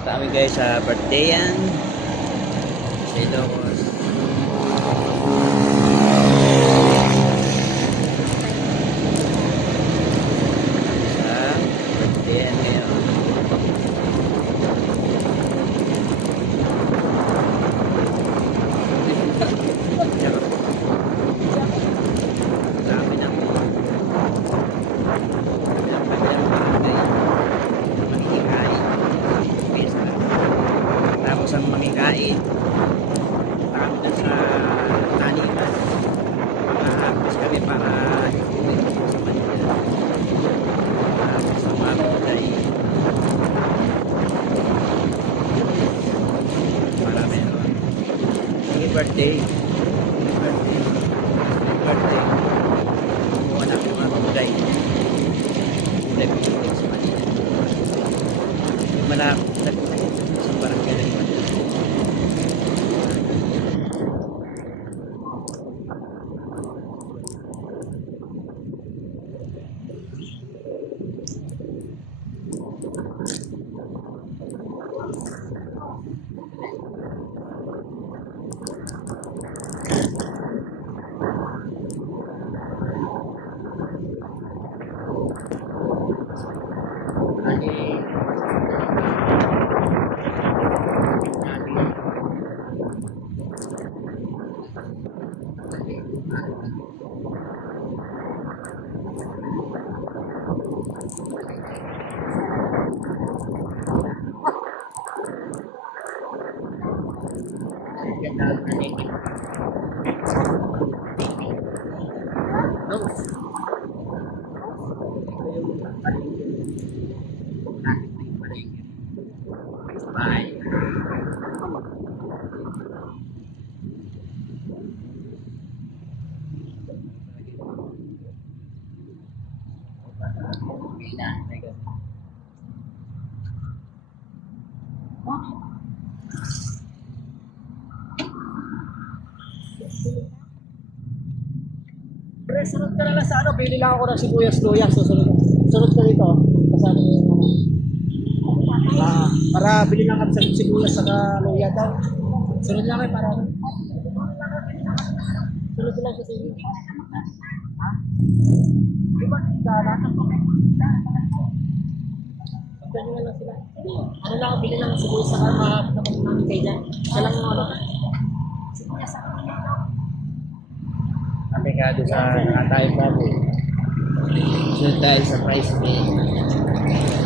Kami guys sa birthday yan. Sa Ilocos. Sa birthday yan ngayon. Dami ng tapos ang mamikain tapos na sa taniman tapos kami para iuwi sa Manila tapos ang mamikay para meron sige birthday kumuha na yung mga kulay sa Manila malapit sa barangay ng Manila. Bye. Pre, sunod ka na lang sa ano, bili lang ako ng sibuyas-luyas. So, sunod ka dito. Kasali yung para bili lang kami sa sibuyas sa luya daw. Sunod lang kayo para ano. Sunod lang sa sibuyas. Ha? Di ba? Lahat ng Sundan nyo na lang sila. Ano lang, bili lang ng sibuyas sa kapag namin kayo dyan. Siya lang ano. Sibuyas sa luya daw. Kami nga doon sa nakatayo bago. Sunod tayo sa price pay.